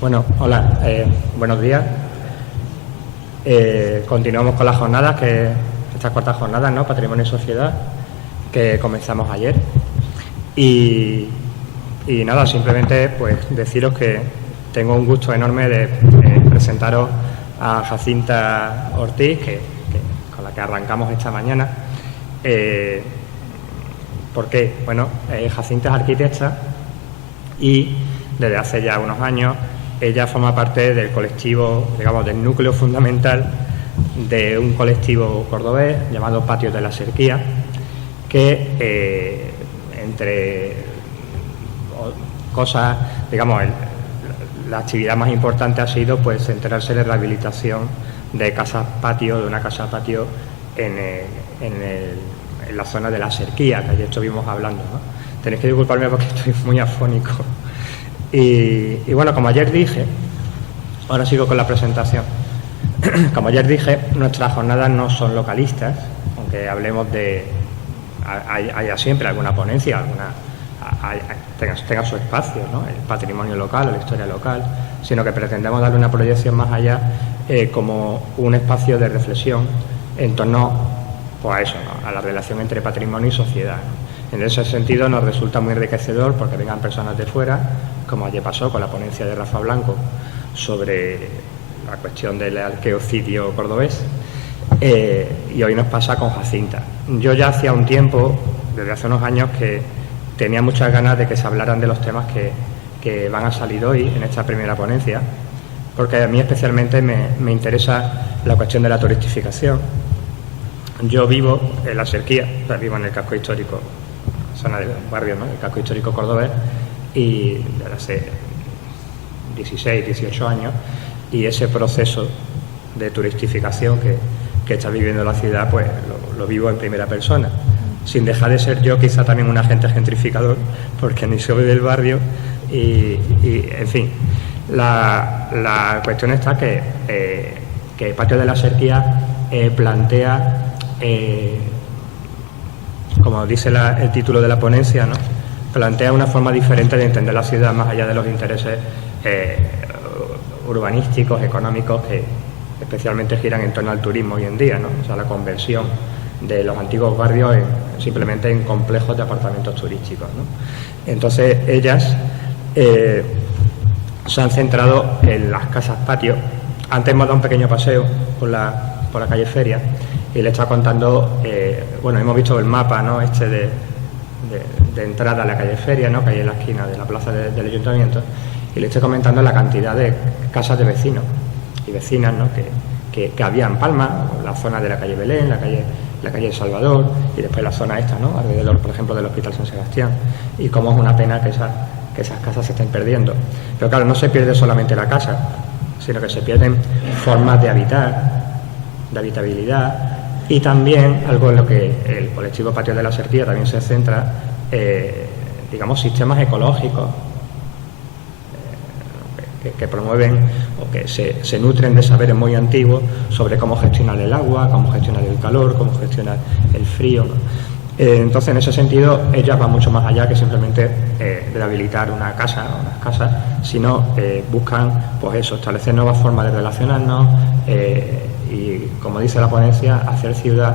Bueno, hola, buenos días. Continuamos con las jornadas, estas cuartas jornadas, ¿no? Patrimonio y Sociedad, que comenzamos ayer. Y nada, simplemente pues deciros que tengo un gusto enorme de presentaros a Jacinta Ortiz, con la que arrancamos esta mañana. ¿Por qué? Bueno, Jacinta es arquitecta y desde hace ya unos años ella forma parte del colectivo, digamos, del núcleo fundamental de un colectivo cordobés llamado Patios de la Serquía, que entre cosas, digamos, la actividad más importante ha sido pues enterarse de rehabilitación de casas patio, de una casa patio en la zona de la Serquía, que ayer estuvimos hablando, ¿no? Tenéis que disculparme porque estoy muy afónico. Y bueno, como ayer dije, ahora sigo con la presentación. Como ayer dije, nuestras jornadas no son localistas, aunque hablemos de... haya siempre alguna ponencia, tenga su espacio, ¿no? El patrimonio local o la historia local, sino que pretendemos darle una proyección más allá, como un espacio de reflexión en torno pues a eso, ¿no? A la relación entre patrimonio y sociedad, ¿no? En ese sentido nos resulta muy enriquecedor porque vengan personas de fuera, como ayer pasó con la ponencia de Rafa Blanco sobre la cuestión del arqueocidio cordobés, y hoy nos pasa con Jacinta. Yo ya hacía un tiempo, desde hace unos años, que tenía muchas ganas de que se hablaran de los temas que van a salir hoy en esta primera ponencia, porque a mí especialmente me interesa la cuestión de la turistificación. Yo vivo en la Serquía, o sea, vivo en el casco histórico, zona del barrio, ¿no? El casco histórico cordobés, y desde hace 16, 18 años, y ese proceso de turistificación que está viviendo la ciudad, pues lo vivo en primera persona, sin dejar de ser yo quizá también un agente gentrificador, porque ni soy del barrio, y en fin, la cuestión está que Patio de la Serquía plantea, como dice el título de la ponencia, ¿no? Plantea una forma diferente de entender la ciudad más allá de los intereses urbanísticos, económicos, que especialmente giran en torno al turismo hoy en día, ¿no? O sea, la conversión de los antiguos barrios simplemente en complejos de apartamentos turísticos, ¿no? Entonces ellas se han centrado en las casas patio. Antes hemos dado un pequeño paseo por la calle Feria y le he estado contando, bueno, hemos visto el mapa, ¿no? De entrada a la calle Feria, ¿no? Que hay en la esquina de la plaza del Ayuntamiento, y le estoy comentando la cantidad de casas de vecinos y vecinas, ¿no? que había en Palma, la zona de la calle Belén, la calle Salvador, y después la zona esta, ¿no? Alrededor, por ejemplo, del Hospital San Sebastián, y cómo es una pena que esas casas se estén perdiendo. Pero claro, no se pierde solamente la casa, sino que se pierden formas de habitar, de habitabilidad, y también algo en lo que el colectivo Patio de la Serquía también se centra, digamos, sistemas ecológicos que promueven o que se nutren de saberes muy antiguos sobre cómo gestionar el agua, cómo gestionar el calor, cómo gestionar el frío, ¿no? Entonces, en ese sentido, ellas van mucho más allá que simplemente rehabilitar una casa o unas casas, sino buscan, pues eso, establecer nuevas formas de relacionarnos y, como dice la ponencia, hacer ciudad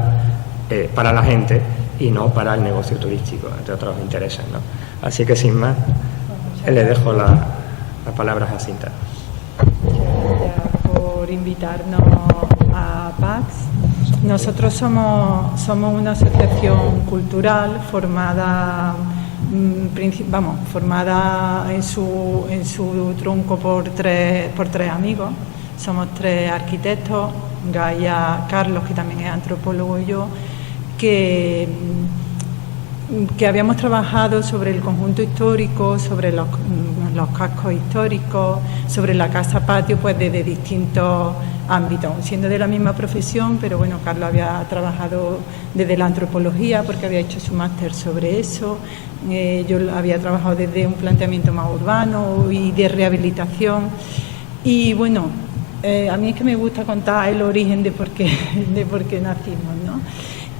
para la gente y no para el negocio turístico, entre otros intereses, ¿no? Así que, sin más, le dejo la palabra a Jacinta. Muchas gracias por invitarnos a PAX. Nosotros somos una asociación cultural formada en su tronco por tres amigos. Somos tres arquitectos, Gaia, Carlos, que también es antropólogo, y yo, que habíamos trabajado sobre el conjunto histórico, sobre los cascos históricos, sobre la casa patio, pues desde distintos ámbitos, siendo de la misma profesión, pero bueno, Carlos había trabajado desde la antropología porque había hecho su máster sobre eso, yo había trabajado desde un planteamiento más urbano y de rehabilitación, y bueno, a mí es que me gusta contar el origen de por qué nacimos, ¿no?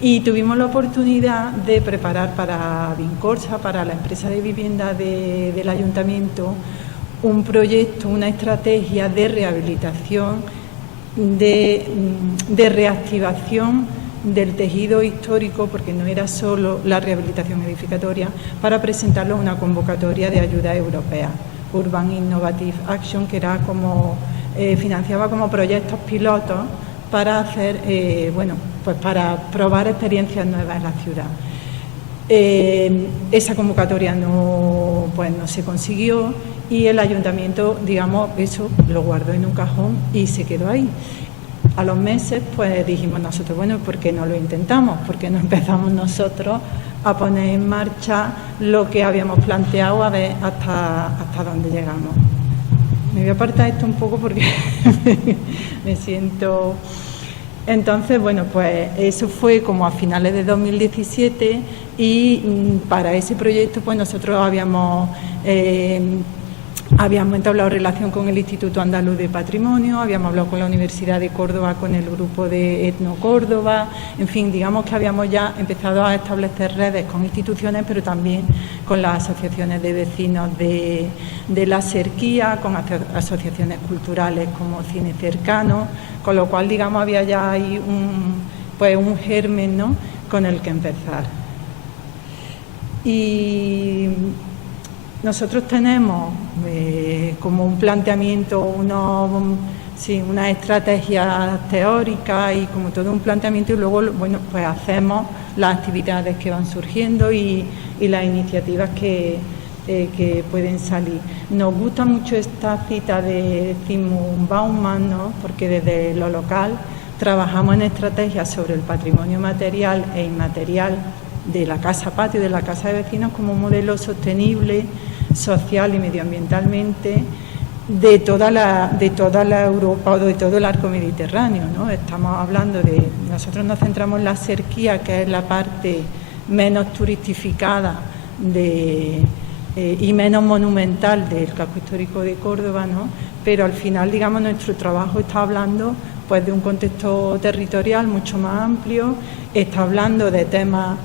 Y tuvimos la oportunidad de preparar para Vincorsa, para la empresa de vivienda del ayuntamiento, un proyecto, una estrategia de rehabilitación, de reactivación del tejido histórico, porque no era solo la rehabilitación edificatoria, para presentarlo a una convocatoria de ayuda europea, Urban Innovative Action, que era como financiaba como proyectos pilotos para hacer, pues para probar experiencias nuevas en la ciudad. Esa convocatoria no se consiguió y el ayuntamiento, digamos, eso lo guardó en un cajón y se quedó ahí. A los meses, pues dijimos nosotros, bueno, ¿por qué no lo intentamos? ¿Por qué no empezamos nosotros a poner en marcha lo que habíamos planteado, a ver hasta dónde llegamos? Me voy a apartar esto un poco porque me siento... Entonces, bueno, pues eso fue como a finales de 2017 y para ese proyecto pues nosotros habíamos entablado relación con el Instituto Andaluz de Patrimonio, habíamos hablado con la Universidad de Córdoba, con el grupo de Etno Córdoba, en fin, digamos que habíamos ya empezado a establecer redes con instituciones, pero también con las asociaciones de vecinos de la Serquía, con asociaciones culturales como Cine Cercano, con lo cual, digamos, había ya ahí un germen, ¿no?, con el que empezar. Y nosotros tenemos como un planteamiento, una estrategia teórica y como todo un planteamiento, y luego, bueno, pues hacemos las actividades que van surgiendo y las iniciativas que pueden salir. Nos gusta mucho esta cita de Zygmunt Bauman, ¿no?, porque desde lo local trabajamos en estrategias sobre el patrimonio material e inmaterial de la casa patio, de la casa de vecinos, como un modelo sostenible, social y medioambientalmente de toda la Europa o de todo el arco mediterráneo, ¿no? Estamos hablando nosotros nos centramos en la Serquía, que es la parte menos turistificada y menos monumental del casco histórico de Córdoba, ¿no? Pero al final, digamos, nuestro trabajo está hablando pues de un contexto territorial mucho más amplio, está hablando de temas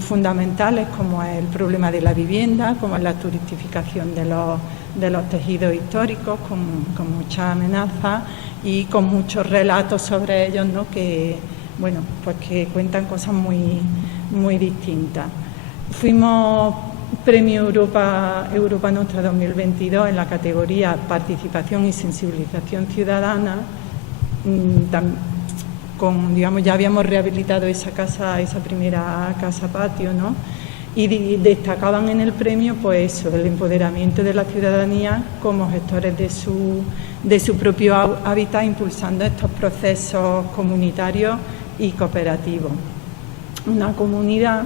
fundamentales como es el problema de la vivienda, como es la turistificación de los tejidos históricos, con muchas amenazas y con muchos relatos sobre ellos, ¿no?, que, bueno, pues que cuentan cosas muy, muy distintas. Fuimos Premio Europa Nostra 2022 en la categoría Participación y Sensibilización Ciudadana. Digamos, ya habíamos rehabilitado esa primera casa patio, ¿no?, y destacaban en el premio pues eso, el empoderamiento de la ciudadanía como gestores de su propio hábitat, impulsando estos procesos comunitarios y cooperativos. Una comunidad,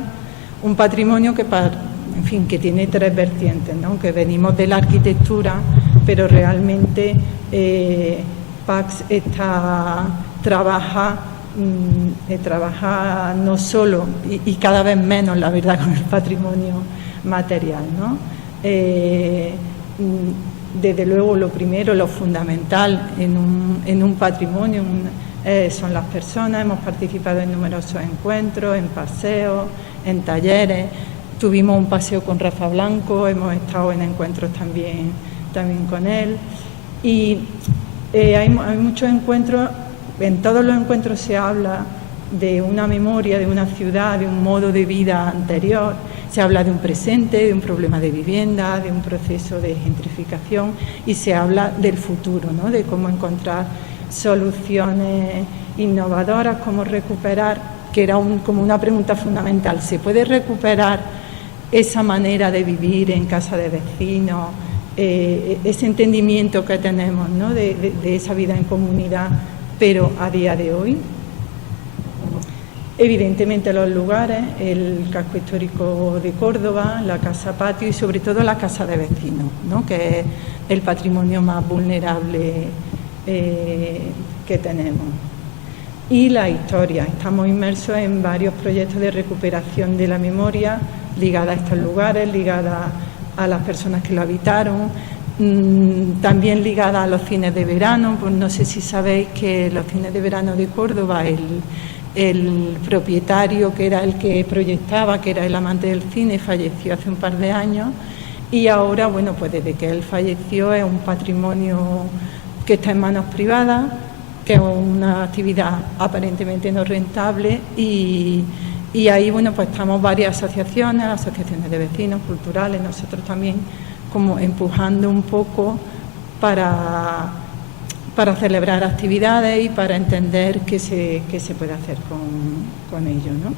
un patrimonio que tiene tres vertientes, ¿no?, que venimos de la arquitectura, pero realmente PAX trabaja no solo y cada vez menos, la verdad, con el patrimonio material, ¿no? Desde luego, lo primero, lo fundamental en un patrimonio son las personas. Hemos participado en numerosos encuentros, en paseos, en talleres. Tuvimos un paseo con Rafa Blanco, hemos estado en encuentros también con él. Y hay muchos encuentros. En todos los encuentros se habla de una memoria, de una ciudad, de un modo de vida anterior. Se habla de un presente, de un problema de vivienda, de un proceso de gentrificación y se habla del futuro, ¿no?, de cómo encontrar soluciones innovadoras, cómo recuperar, que era como una pregunta fundamental. ¿Se puede recuperar esa manera de vivir en casa de vecinos, ese entendimiento que tenemos, ¿no?, de esa vida en comunidad, pero a día de hoy? Evidentemente los lugares, el casco histórico de Córdoba, la casa patio y sobre todo la casa de vecinos, ¿no?, que es el patrimonio más vulnerable que tenemos. Y la historia. Estamos inmersos en varios proyectos de recuperación de la memoria ligada a estos lugares, ligada a las personas que lo habitaron, también ligada a los cines de verano. Pues no sé si sabéis que los cines de verano de Córdoba, el propietario, que era el que proyectaba, que era el amante del cine, falleció hace un par de años y ahora, bueno, pues desde que él falleció es un patrimonio que está en manos privadas, que es una actividad aparentemente no rentable y ahí, bueno, pues estamos varias asociaciones de vecinos, culturales, nosotros también como empujando un poco para celebrar actividades y para entender qué se puede hacer con ello, ¿no?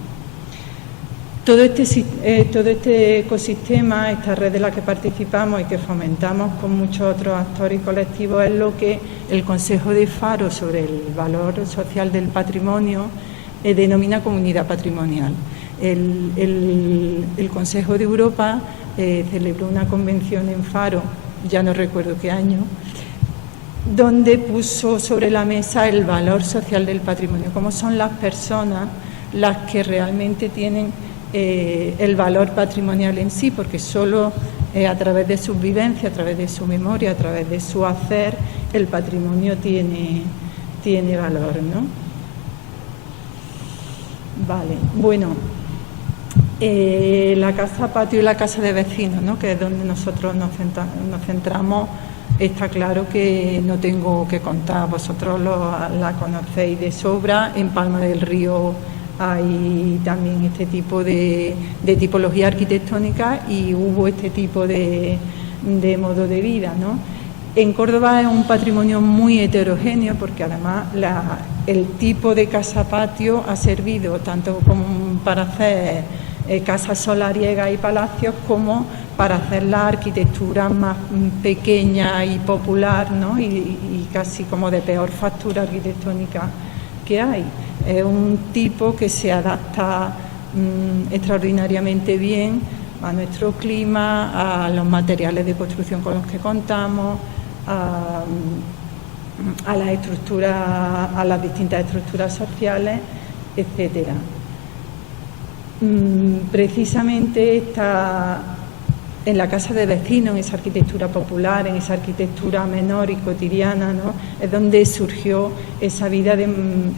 Todo este ecosistema, esta red de la que participamos y que fomentamos con muchos otros actores y colectivos es lo que el Consejo de Faro sobre el valor social del patrimonio denomina comunidad patrimonial. El Consejo de Europa celebró una convención en Faro, ya no recuerdo qué año, donde puso sobre la mesa el valor social del patrimonio, cómo son las personas las que realmente tienen el valor patrimonial en sí, porque solo a través de sus vivencias, a través de su memoria, a través de su hacer, el patrimonio tiene valor, ¿no? Vale, bueno, la casa patio y la casa de vecinos, ¿no?, que es donde nosotros nos centramos, está claro que no tengo que contar, vosotros la conocéis de sobra. En Palma del Río hay también este tipo de tipología arquitectónica y hubo este tipo de modo de vida, ¿no? En Córdoba es un patrimonio muy heterogéneo porque además el tipo de casa-patio ha servido tanto como para hacer casas solariegas y palacios como para hacer la arquitectura más pequeña y popular, ¿no? y casi como de peor factura arquitectónica que hay. Es un tipo que se adapta extraordinariamente bien a nuestro clima, a los materiales de construcción con los que contamos, a las estructuras, a las distintas estructuras sociales, etcétera. Precisamente está en la casa de vecinos, en esa arquitectura popular, en esa arquitectura menor y cotidiana, ¿no?, es donde surgió esa vida,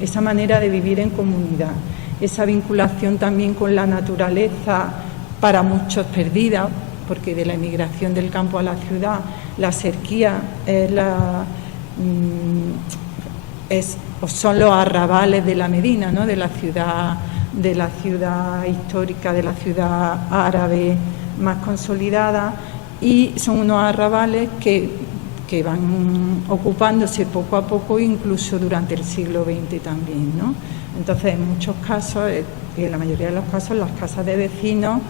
esa manera de vivir en comunidad, esa vinculación también con la naturaleza, para muchos perdida, porque de la emigración del campo a la ciudad, la cerquía son los arrabales de la Medina, ¿no?, de la ciudad histórica, de la ciudad árabe más consolidada, y son unos arrabales que van ocupándose poco a poco, incluso durante el siglo XX también, ¿no? Entonces, en muchos casos, en la mayoría de los casos, las casas de vecinos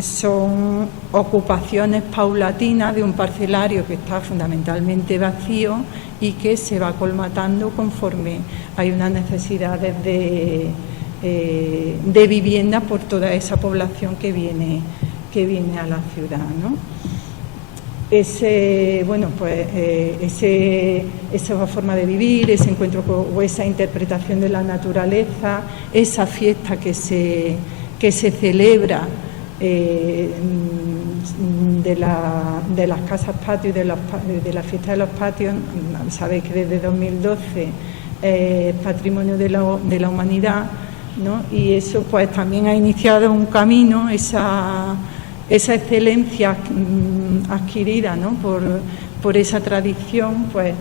son ocupaciones paulatinas de un parcelario que está fundamentalmente vacío y que se va colmatando conforme hay unas necesidades de vivienda por toda esa población que viene a la ciudad, ¿no? Esa forma de vivir, ese encuentro o esa interpretación de la naturaleza, esa fiesta que se celebra de las casas patio y de la fiesta de los patios. Sabéis que desde 2012 es Patrimonio de la Humanidad, ¿no? Y eso pues también ha iniciado un camino, esa excelencia adquirida, ¿no?, por esa tradición. Pues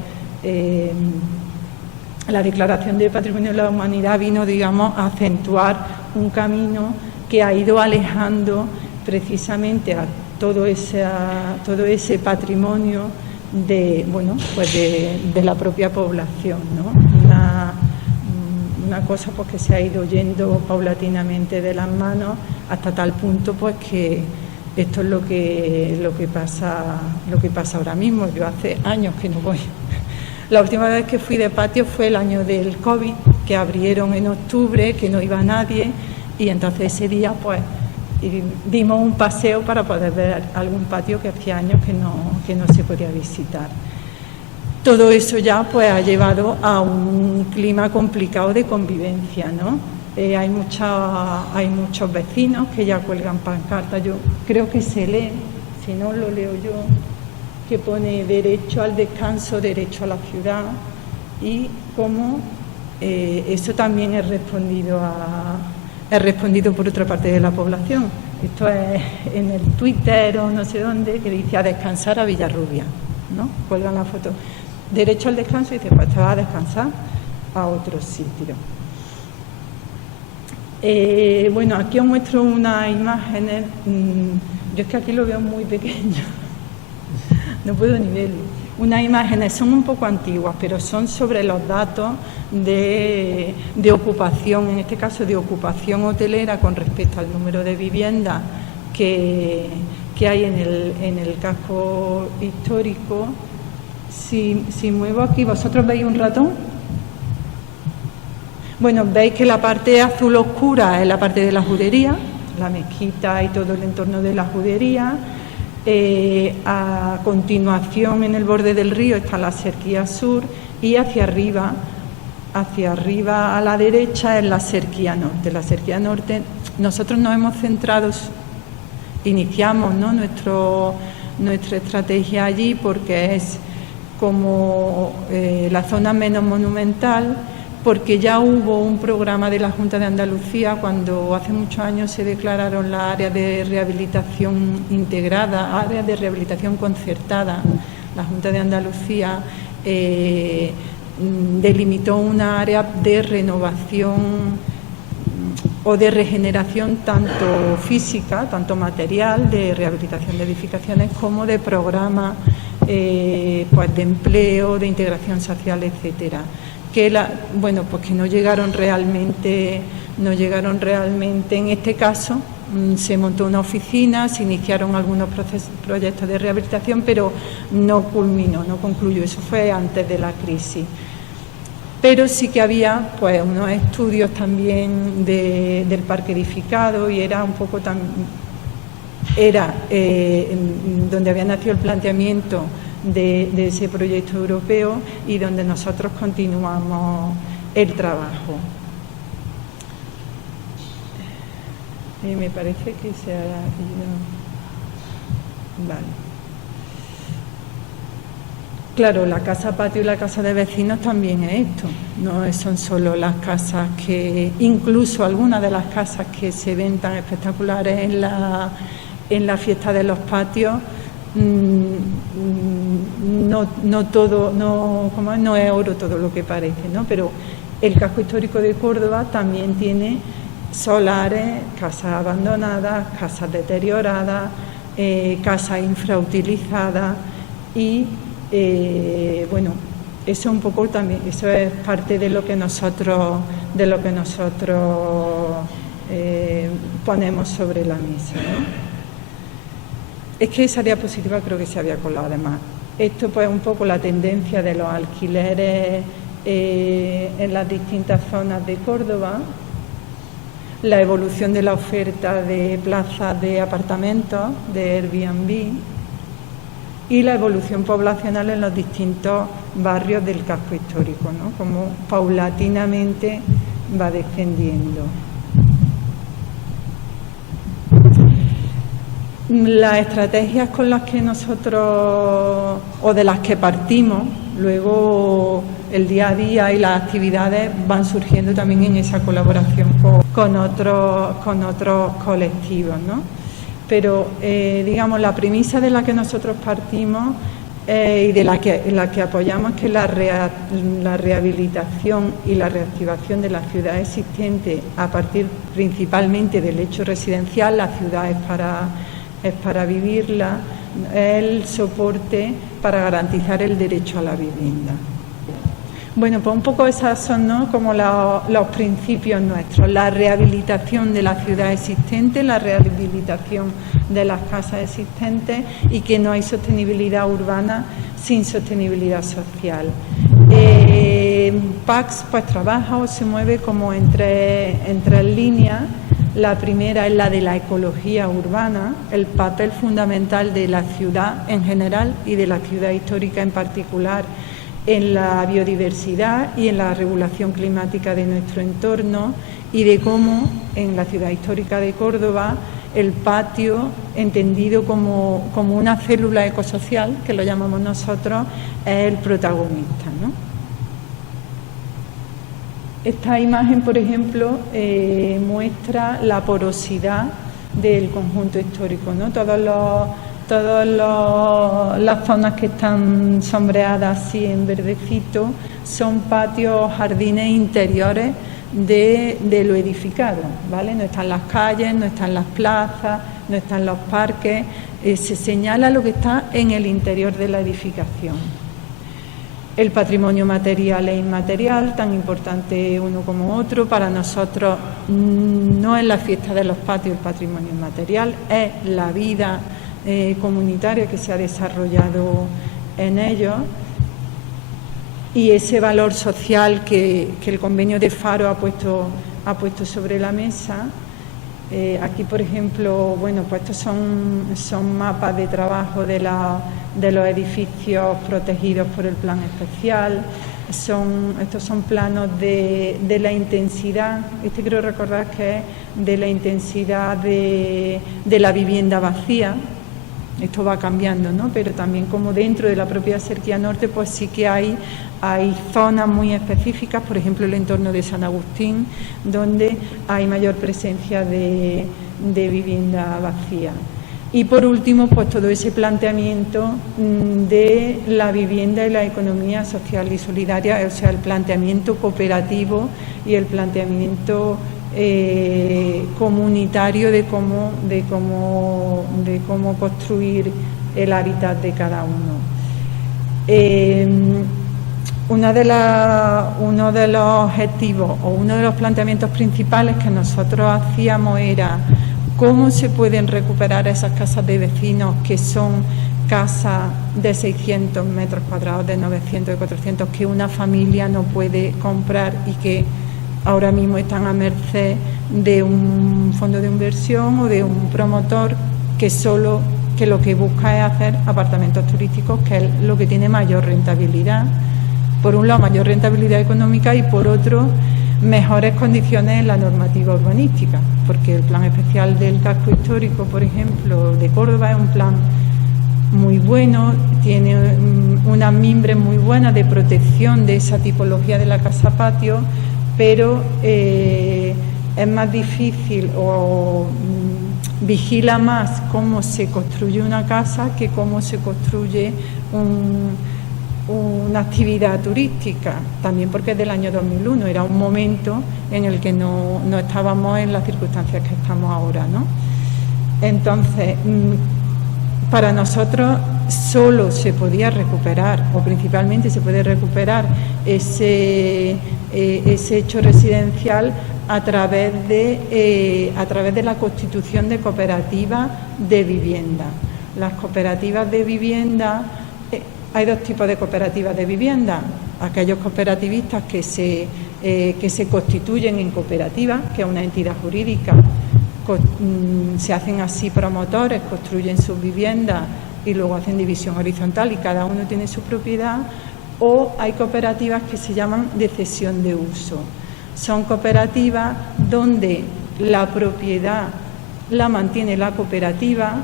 la Declaración de Patrimonio de la Humanidad vino, digamos, a acentuar un camino que ha ido alejando precisamente a todo ese patrimonio de la propia población, ¿no? Una cosa pues que se ha ido yendo paulatinamente de las manos hasta tal punto pues que esto es lo que pasa ahora mismo. Yo hace años que no voy. La última vez que fui de patio fue el año del COVID, que abrieron en octubre, que no iba nadie, y entonces ese día pues dimos un paseo para poder ver algún patio que hacía años que no se podía visitar. Todo eso ya pues ha llevado a un clima complicado de convivencia, ¿no? Hay muchos vecinos que ya cuelgan pancartas. Yo creo que se lee, si no lo leo yo, que pone derecho al descanso, derecho a la ciudad, y cómo eso también es respondido por otra parte de la población. esto es en el Twitter o no sé dónde, que dice a descansar a Villarrubia, ¿no? Cuelgan la foto. Derecho al descanso y dice, pues te vas a descansar a otro sitio. Bueno, aquí os muestro unas imágenes. Yo es que aquí lo veo muy pequeño, no puedo ni verlo. Unas imágenes son un poco antiguas, pero son sobre los datos de ocupación, en este caso de ocupación hotelera con respecto al número de viviendas que hay en el casco histórico. Si muevo aquí, ¿vosotros veis un ratón? Bueno, veis que la parte azul oscura es la parte de la judería, la mezquita y todo el entorno de la judería. A continuación, en el borde del río está la Serquía Sur y hacia arriba a la derecha es la Serquía Norte. La Serquía Norte, nosotros nos hemos centrado, iniciamos, ¿no?, nuestra estrategia allí porque es como la zona menos monumental, porque ya hubo un programa de la Junta de Andalucía cuando hace muchos años se declararon las áreas de rehabilitación integrada, áreas de rehabilitación concertada. La Junta de Andalucía delimitó una área de renovación o de regeneración tanto física, tanto material, de rehabilitación de edificaciones, como de programas pues de empleo, de integración social, etcétera. Que que no llegaron realmente en este caso. Se montó una oficina, se iniciaron algunos proyectos de rehabilitación, pero no concluyó, eso fue antes de la crisis. Pero sí que había pues unos estudios también del parque edificado y era un poco donde había nacido el planteamiento de ese proyecto europeo y donde nosotros continuamos el trabajo. Me parece que se ha ido. Vale. Claro, la casa patio y la casa de vecinos también es esto. No son solo las casas que, incluso algunas de las casas que se ven tan espectaculares en la fiesta de los patios. No es oro todo lo que parece, ¿no? Pero el casco histórico de Córdoba también tiene solares, casas abandonadas, casas deterioradas, casas infrautilizadas y eso un poco también, eso es parte de lo que nosotros ponemos sobre la mesa, ¿no? Es que esa diapositiva creo que se había colado además. Esto pues un poco la tendencia de los alquileres en las distintas zonas de Córdoba, la evolución de la oferta de plazas de apartamentos, de Airbnb, y la evolución poblacional en los distintos barrios del casco histórico, ¿no? Como paulatinamente va descendiendo. Las estrategias con las que nosotros, o de las que partimos, luego el día a día y las actividades van surgiendo también en esa colaboración con otros colectivos, ¿no? Pero, digamos, la premisa de la que nosotros partimos y de la que apoyamos es que la rehabilitación y la reactivación de la ciudad existente a partir principalmente del hecho residencial, la ciudad es para vivirla, es el soporte para garantizar el derecho a la vivienda. Bueno, pues un poco esas son, ¿no?, como los principios nuestros: la rehabilitación de la ciudad existente, la rehabilitación de las casas existentes y que no hay sostenibilidad urbana sin sostenibilidad social. PAX pues trabaja o se mueve como en tres líneas. La primera es la de la ecología urbana, el papel fundamental de la ciudad en general y de la ciudad histórica en particular en la biodiversidad y en la regulación climática de nuestro entorno, y de cómo en la ciudad histórica de Córdoba el patio, entendido como una célula ecosocial, que lo llamamos nosotros, es el protagonista, ¿no? Esta imagen, por ejemplo, muestra la porosidad del conjunto histórico, ¿no? Todas las zonas que están sombreadas así en verdecito son patios, jardines interiores de lo edificado, ¿vale? No están las calles, no están las plazas, no están los parques, se señala lo que está en el interior de la edificación. El patrimonio material e inmaterial, tan importante uno como otro, para nosotros no es la fiesta de los patios el patrimonio inmaterial, es la vida comunitaria que se ha desarrollado en ellos y ese valor social que el convenio de Faro ha puesto sobre la mesa. Aquí, por ejemplo, bueno, pues estos son mapas de trabajo de los edificios protegidos por el plan especial. Estos son planos de la intensidad, creo recordar que es de la intensidad de la vivienda vacía. Esto va cambiando, ¿no? Pero también como dentro de la propia Serquía Norte, pues sí que hay zonas muy específicas, por ejemplo el entorno de San Agustín, donde hay mayor presencia de vivienda vacía. Y por último, pues todo ese planteamiento de la vivienda y la economía social y solidaria, o sea, el planteamiento cooperativo y el planteamiento comunitario de cómo construir el hábitat de cada uno. Uno de los objetivos o uno de los planteamientos principales que nosotros hacíamos era cómo se pueden recuperar esas casas de vecinos que son casas de 600 metros cuadrados, de 900, de 400, que una familia no puede comprar y que ahora mismo están a merced de un fondo de inversión o de un promotor que lo que busca es hacer apartamentos turísticos, que es lo que tiene mayor rentabilidad. Por un lado, mayor rentabilidad económica y por otro, mejores condiciones en la normativa urbanística, porque el plan especial del casco histórico, por ejemplo, de Córdoba, es un plan muy bueno, tiene unas mimbres muy buenas de protección de esa tipología de la casa patio, pero es más difícil o vigila más cómo se construye una casa que cómo se construye una actividad turística, también porque es del año 2001, era un momento en el que no estábamos en las circunstancias que estamos ahora, ¿no? Entonces, para nosotros solo se podía recuperar, o principalmente se puede recuperar ese hecho residencial a través de la constitución de cooperativas de vivienda. Las cooperativas de vivienda, hay dos tipos de cooperativas de vivienda: aquellos cooperativistas que se constituyen en cooperativas, que es una entidad jurídica, se hacen así promotores, construyen sus viviendas y luego hacen división horizontal y cada uno tiene su propiedad, o hay cooperativas que se llaman de cesión de uso. Son cooperativas donde la propiedad la mantiene la cooperativa,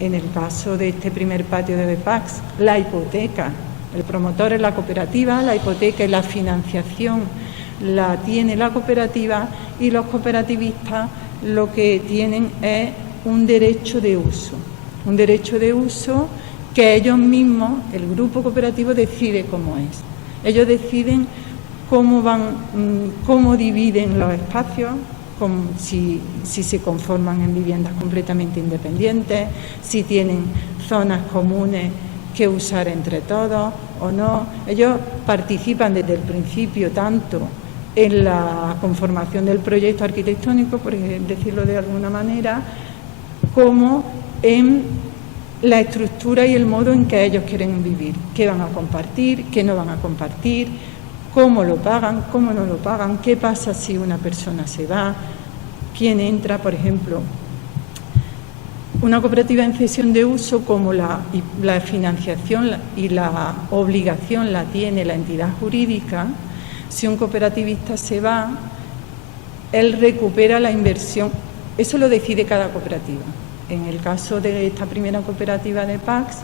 en el caso de este primer patio de BEPAX, la hipoteca. El promotor es la cooperativa, la hipoteca y la financiación la tiene la cooperativa y los cooperativistas lo que tienen es un derecho de uso que ellos mismos, el grupo cooperativo, decide cómo es. Ellos deciden cómo dividen los espacios, si se conforman en viviendas completamente independientes, si tienen zonas comunes que usar entre todos o no. Ellos participan desde el principio tanto en la conformación del proyecto arquitectónico, por decirlo de alguna manera, como en la estructura y el modo en que ellos quieren vivir, qué van a compartir, qué no van a compartir, cómo lo pagan, cómo no lo pagan, qué pasa si una persona se va, quién entra. Por ejemplo, una cooperativa en cesión de uso, como la financiación y la obligación la tiene la entidad jurídica, si un cooperativista se va, él recupera la inversión. Eso lo decide cada cooperativa. En el caso de esta primera cooperativa de PAX,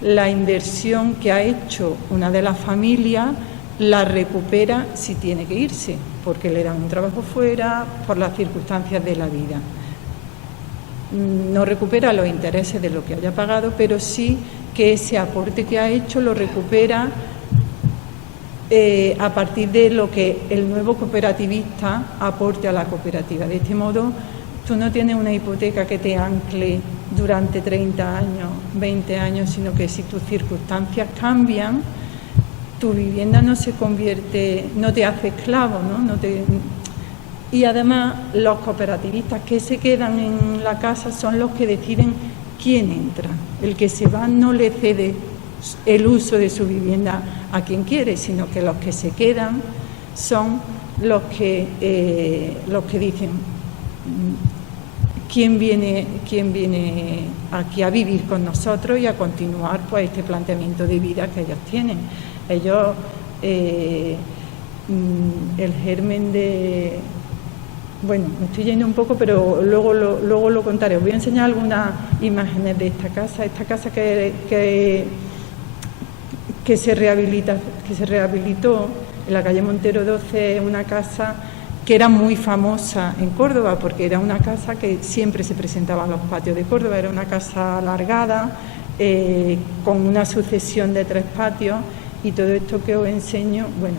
la inversión que ha hecho una de las familias la recupera si tiene que irse, porque le dan un trabajo fuera, por las circunstancias de la vida. no recupera los intereses de lo que haya pagado, pero sí que ese aporte que ha hecho lo recupera a partir de lo que el nuevo cooperativista aporte a la cooperativa. De este modo, tú no tienes una hipoteca que te ancle durante 30 años, 20 años, sino que si tus circunstancias cambian, tu vivienda no se convierte, no te hace esclavo, ¿no? Y además los cooperativistas que se quedan en la casa son los que deciden quién entra. El que se va no le cede el uso de su vivienda a quien quiere, sino que los que se quedan son los que dicen quién viene aquí a vivir con nosotros y a continuar pues este planteamiento de vida que ellos tienen. Ellos, el germen de... Bueno, me estoy yendo un poco, pero luego lo contaré. Os voy a enseñar algunas imágenes de esta casa. Esta casa que se rehabilitó en la calle Montero 12, es una casa que era muy famosa en Córdoba, porque era una casa que siempre se presentaba en los patios de Córdoba. Era una casa alargada, con una sucesión de 3 patios, y todo esto que os enseño, bueno,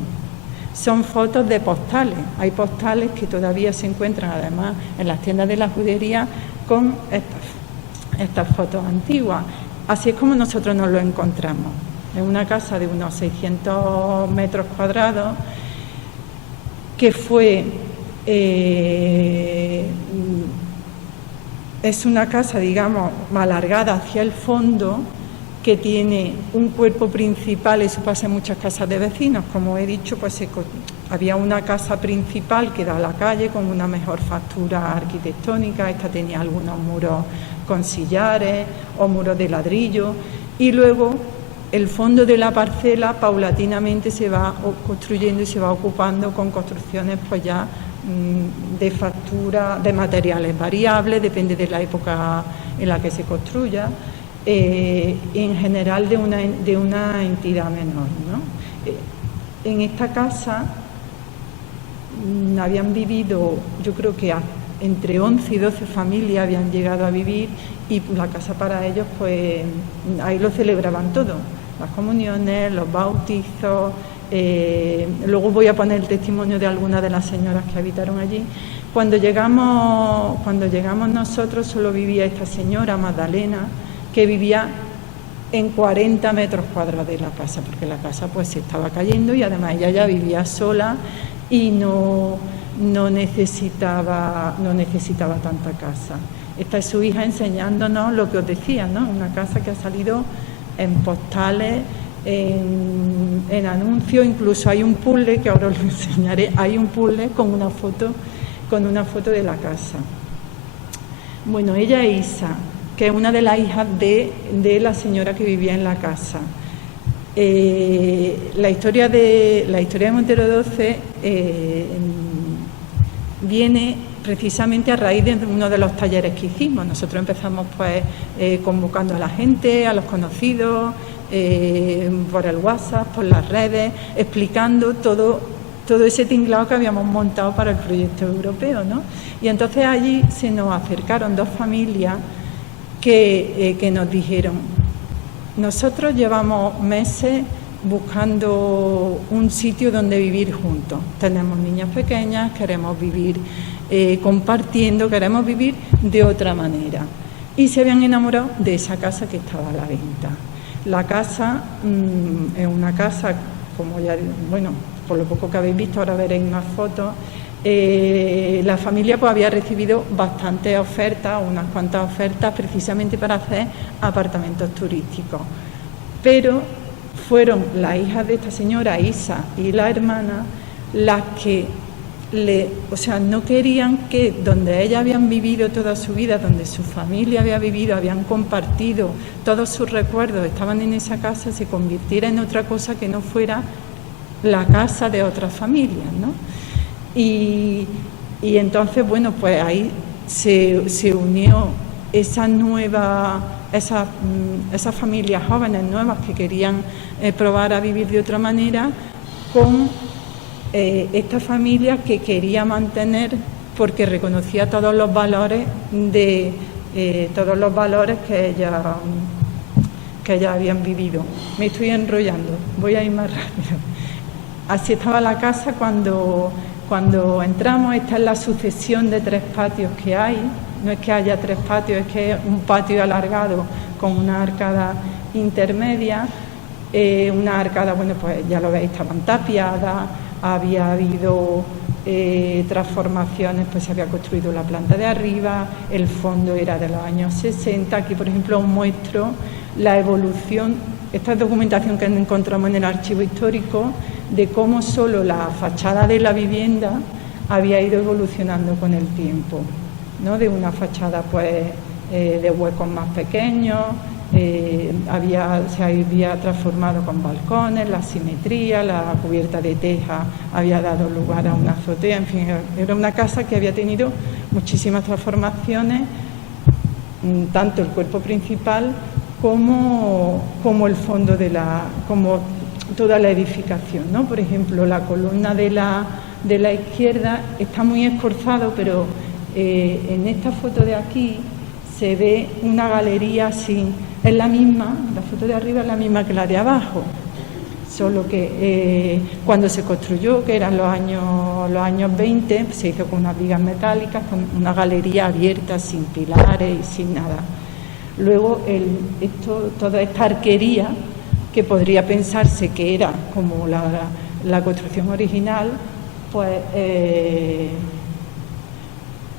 son fotos de postales. Hay postales que todavía se encuentran, además, en las tiendas de la judería con estas fotos antiguas. Así es como nosotros nos lo encontramos. Es una casa de unos 600 metros cuadrados que fue... es una casa, digamos, alargada hacia el fondo, que tiene un cuerpo principal. Eso pasa en muchas casas de vecinos. Como he dicho, pues había una casa principal que da a la calle con una mejor factura arquitectónica. Esta tenía algunos muros con sillares o muros de ladrillo, y luego el fondo de la parcela paulatinamente se va construyendo y se va ocupando con construcciones pues ya de factura, de materiales variables, depende de la época en la que se construya. En general de una entidad menor, ¿no? En esta casa habían vivido, yo creo que entre 11 y 12 familias habían llegado a vivir, y la casa para ellos, pues ahí lo celebraban todo, las comuniones, los bautizos. Luego voy a poner el testimonio de algunas de las señoras que habitaron allí. Cuando llegamos nosotros, solo vivía esta señora, Magdalena, que vivía en 40 metros cuadrados de la casa, porque la casa pues se estaba cayendo, y además ella ya vivía sola y no necesitaba tanta casa. Esta es su hija enseñándonos lo que os decía, ¿no? Una casa que ha salido en postales, en anuncios. Incluso hay un puzzle, que ahora os lo enseñaré, hay un puzzle con una foto de la casa. Bueno, ella es Isa, que es una de las hijas de la señora que vivía en la casa. La historia de Montero 12 viene precisamente a raíz de uno de los talleres que hicimos. Nosotros empezamos pues convocando a la gente, a los conocidos, por el WhatsApp, por las redes, explicando todo ese tinglado que habíamos montado para el proyecto europeo, ¿no? Y entonces allí se nos acercaron 2 familias que nos dijeron: nosotros llevamos meses buscando un sitio donde vivir juntos. Tenemos niñas pequeñas, queremos vivir compartiendo, queremos vivir de otra manera. Y se habían enamorado de esa casa que estaba a la venta. La casa es una casa, como ya, bueno, por lo poco que habéis visto, ahora veréis más fotos. La familia pues había recibido bastantes ofertas, unas cuantas ofertas, precisamente para hacer apartamentos turísticos. Pero fueron las hijas de esta señora, Isa, y la hermana, las que no querían que donde ellas habían vivido toda su vida, donde su familia había vivido, habían compartido todos sus recuerdos, estaban en esa casa, se convirtiera en otra cosa que no fuera la casa de otras familias, ¿no? Y entonces, bueno, pues ahí se unió esas familias jóvenes nuevas que querían probar a vivir de otra manera, con esta familia que quería mantener, porque reconocía todos los valores de todos los valores que ellas habían vivido. Me estoy enrollando, voy a ir más rápido. Así estaba la casa cuando entramos. Esta es la sucesión de 3 patios que hay. No es que haya 3 patios, es que es un patio alargado con una arcada intermedia. Una arcada, bueno, pues ya lo veis, estaban tapiadas, había habido transformaciones, pues se había construido la planta de arriba, el fondo era de los años 60. Aquí, por ejemplo, os muestro la evolución. Esta es documentación que encontramos en el archivo histórico de cómo solo la fachada de la vivienda había ido evolucionando con el tiempo, ¿no? De una fachada pues de huecos más pequeños, se había transformado con balcones, la simetría, la cubierta de teja había dado lugar a una azotea. En fin, era una casa que había tenido muchísimas transformaciones, tanto el cuerpo principal como el fondo como toda la edificación, ¿no? Por ejemplo, la columna de la izquierda está muy escorzado, pero en esta foto de aquí se ve una galería es la misma, la foto de arriba es la misma que la de abajo, solo que cuando se construyó, que eran los años 20, se hizo con unas vigas metálicas, con una galería abierta, sin pilares y sin nada. Luego, toda esta arquería, que podría pensarse que era como la construcción original, pues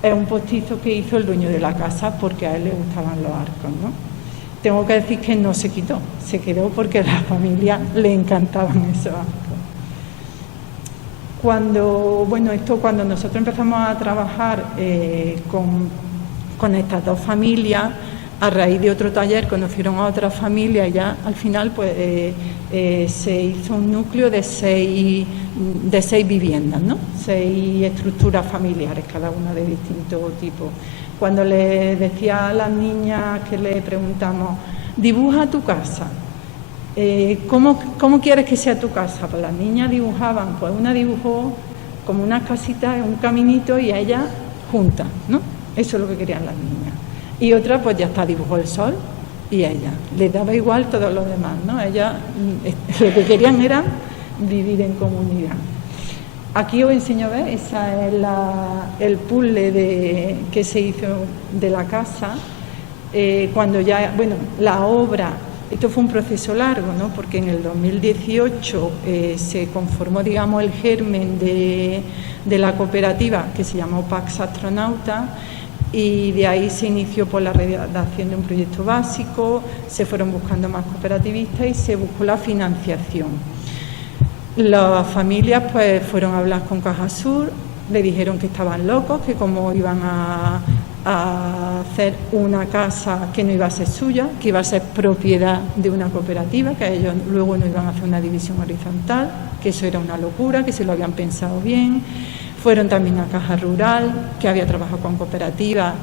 es un postizo que hizo el dueño de la casa porque a él le gustaban los arcos, ¿no? Tengo que decir que no se quitó, se quedó porque a la familia le encantaban esos arcos. Cuando nosotros empezamos a trabajar con estas 2 familias, a raíz de otro taller conocieron a otra familia y ya al final pues se hizo un núcleo de 6 viviendas, ¿no? 6 estructuras familiares, cada una de distinto tipo. Cuando le decía a las niñas que le preguntamos, dibuja tu casa, ¿cómo quieres que sea tu casa? Pues las niñas dibujaban, pues una dibujó como unas casitas, un caminito y a ellas juntas, ¿no? Eso es lo que querían las niñas. Y otra pues ya está, dibujó el sol y ella, les daba igual todos los demás, ¿no? Ellas lo que querían era vivir en comunidad. Aquí os enseño a ver, esa es el puzzle que se hizo de la casa, cuando ya, bueno, la obra, esto fue un proceso largo, ¿no? Porque en el 2018 se conformó, digamos, el germen de la cooperativa que se llamó Pax Astronauta, y de ahí se inició por la redacción de un proyecto básico, se fueron buscando más cooperativistas y se buscó la financiación. Las familias pues fueron a hablar con Caja Sur, le dijeron que estaban locos, que cómo iban a hacer una casa que no iba a ser suya, que iba a ser propiedad de una cooperativa, que ellos luego no iban a hacer una división horizontal, que eso era una locura, que se lo habían pensado bien. Fueron también a Caja Rural, que había trabajado con cooperativas,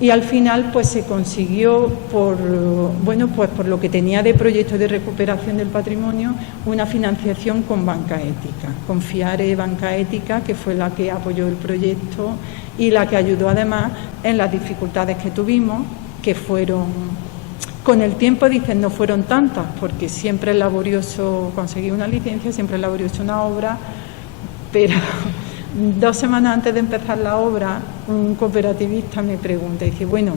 y al final pues se consiguió por lo que tenía de proyecto de recuperación del patrimonio, una financiación con Banca Ética, con Fiare Banca Ética, que fue la que apoyó el proyecto y la que ayudó además en las dificultades que tuvimos, que fueron, con el tiempo dicen no fueron tantas, porque siempre es laborioso conseguir una licencia, siempre es laborioso una obra, pero 2 semanas antes de empezar la obra, un cooperativista me pregunta y dice, bueno,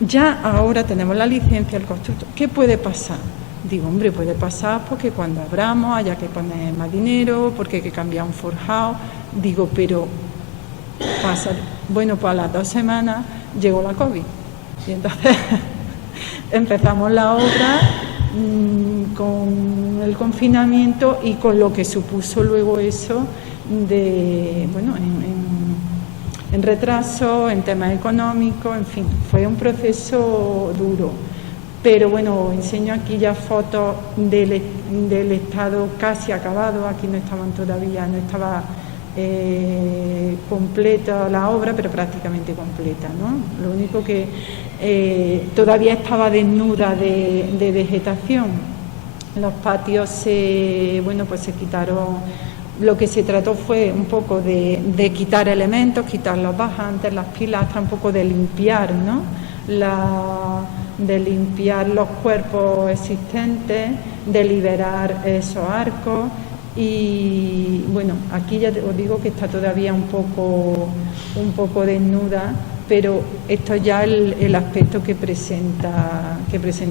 ya ahora tenemos la licencia, el constructor, ¿qué puede pasar? Digo, hombre, puede pasar porque cuando abramos haya que poner más dinero, porque hay que cambiar un forjado. Digo, pero pasa. Bueno, pues a las 2 semanas llegó la COVID y entonces empezamos la obra con el confinamiento y con lo que supuso luego eso en retraso, en temas económicos, en fin, fue un proceso duro. Pero bueno, os enseño aquí ya fotos del estado casi acabado. Aquí no estaba completa la obra, pero prácticamente completa, ¿no? Lo único que todavía estaba desnuda de vegetación. Los patios se quitaron lo que se trató fue un poco de quitar elementos, quitar los bajantes, las pilastras, un poco de limpiar, ¿no? De limpiar los cuerpos existentes, de liberar esos arcos. Y bueno, aquí ya os digo que está todavía un poco desnuda, pero esto es ya el aspecto que presenta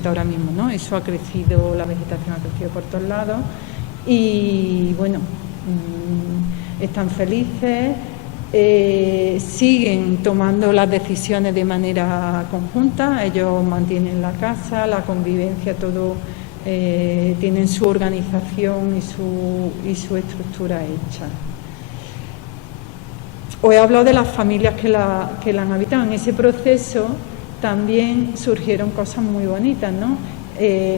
ahora mismo, ¿no? Eso ha crecido, la vegetación ha crecido por todos lados y bueno, están felices, siguen tomando las decisiones de manera conjunta, ellos mantienen la casa, la convivencia, todo. Tienen su organización y su estructura hecha. Os he hablado de las familias que la han habitado. En ese proceso también surgieron cosas muy bonitas, ¿no?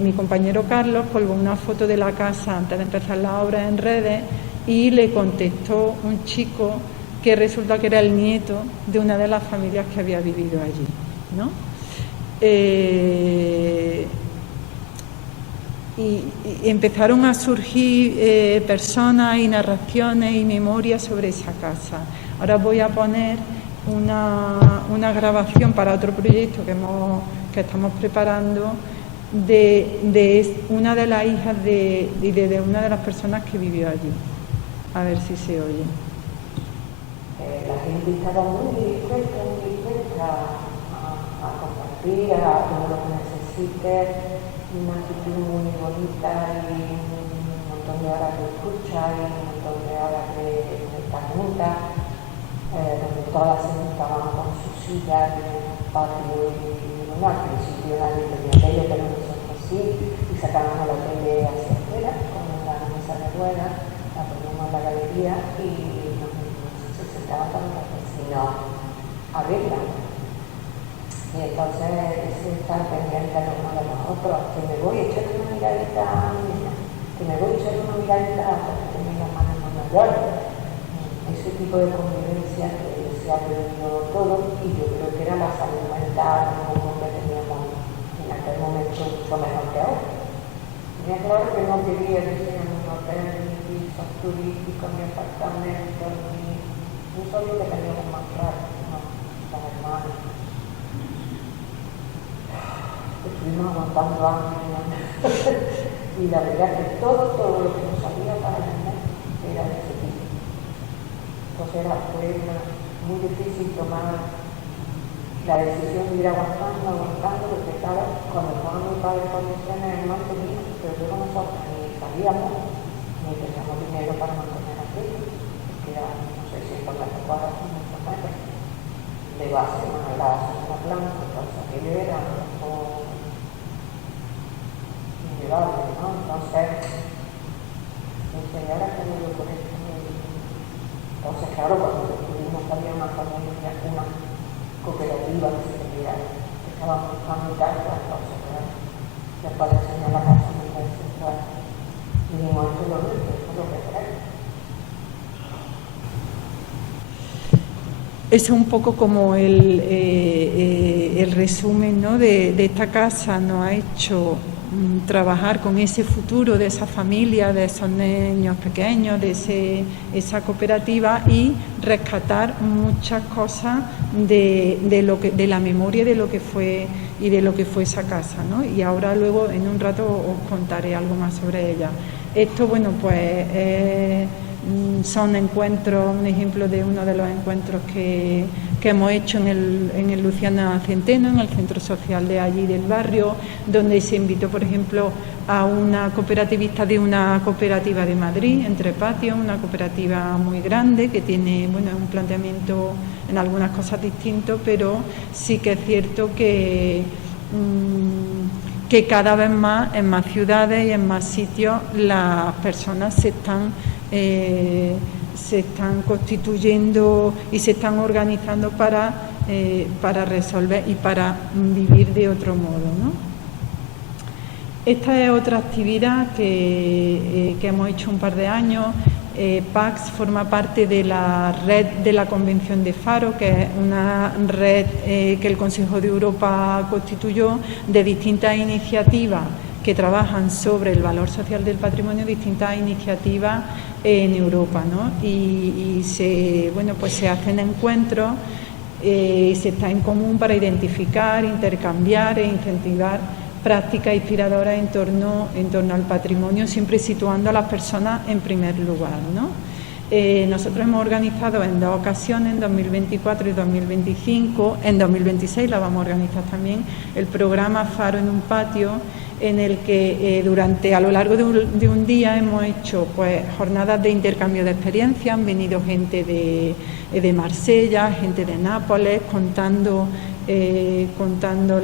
Mi compañero Carlos colgó una foto de la casa antes de empezar la obra en redes y le contestó un chico que resulta que era el nieto de una de las familias que había vivido allí, ¿no? Y empezaron a surgir personas y narraciones y memorias sobre esa casa. Ahora voy a poner una grabación para otro proyecto que estamos preparando de una de las hijas de una de las personas que vivió allí. A ver si se oye. La gente estaba muy dispuesta a compartir, a todo lo que necesite. Una actitud muy bonita y un montón de horas de escucha y un montón de horas de estar juntas, donde todas se estaban con sus sillas en el patio y bueno, al principio nadie tenía tele, pero nosotros sí, y sacábamos la tele hacia afuera con la mesa de ruedas, la poníamos en la galería y se sentaban con los vecinos a verla. Y entonces ese estar pendiente los unos de los otros, que me voy a echar una miradita a mi niña, que me voy a echar una miradita porque tengo las manos muy mayores. Ese tipo de convivencia que se ha perdido todo y yo creo que era la salud mental como que teníamos en aquel momento mucho mejor que ahora. Tenía claro que no quería vivir en un hotel, ni pisos turísticos, ni apartamentos, ni un solo que teníamos más claro, no, las hermanas. Estuvimos aguantando años y la verdad que todo lo que nos salía para el mes era de ese tipo. Entonces fue muy difícil tomar la decisión de ir aguantando, porque claro, cuando estaban mis padres en condiciones, no teníamos, pero luego nosotros ni salíamos, ni teníamos dinero para mantener aquí, que era, no sé, 100 metros cuadrados, muchos metros, de base más la segunda planta, entonces aquello era un poco inviable, ¿no? Entonces, ¿y ahora qué me dio por esto? Entonces, claro, cuando descubrimos que había una familia, una cooperativa que se quería, que estaba buscando y tal, entonces, claro, después de enseñar la casa muy central, y dijimos, esto es lo nuestro, esto es lo que queremos. Es un poco como el resumen, ¿no? de esta casa nos ha hecho trabajar con ese futuro de esa familia, de esos niños pequeños, de esa cooperativa y rescatar muchas cosas de la memoria de lo que fue y de lo que fue esa casa, ¿no? Y ahora luego en un rato os contaré algo más sobre ella. Esto, bueno, pues son encuentros, un ejemplo de uno de los encuentros que hemos hecho en el Luciana Centeno, en el centro social de allí del barrio, donde se invitó, por ejemplo, a una cooperativista de una cooperativa de Madrid, Entre Patios, una cooperativa muy grande que tiene, bueno, un planteamiento en algunas cosas distinto, pero sí que es cierto que cada vez más en más ciudades y en más sitios las personas se están constituyendo y se están organizando para resolver y para vivir de otro modo, ¿no? Esta es otra actividad que hemos hecho un par de años. PAX forma parte de la red de la Convención de Faro, que es una red que el Consejo de Europa constituyó de distintas iniciativas que trabajan sobre el valor social del patrimonio distintas iniciativas en Europa, ¿no? Y se hacen encuentros y se está en común para identificar, intercambiar e incentivar prácticas inspiradoras en torno al patrimonio, siempre situando a las personas en primer lugar, ¿no? Nosotros hemos organizado en 2 ocasiones, en 2024 y 2025, en 2026 la vamos a organizar también, el programa Faro en un patio, en el que a lo largo de un día hemos hecho pues jornadas de intercambio de experiencias, han venido gente de Marsella, gente de Nápoles, contando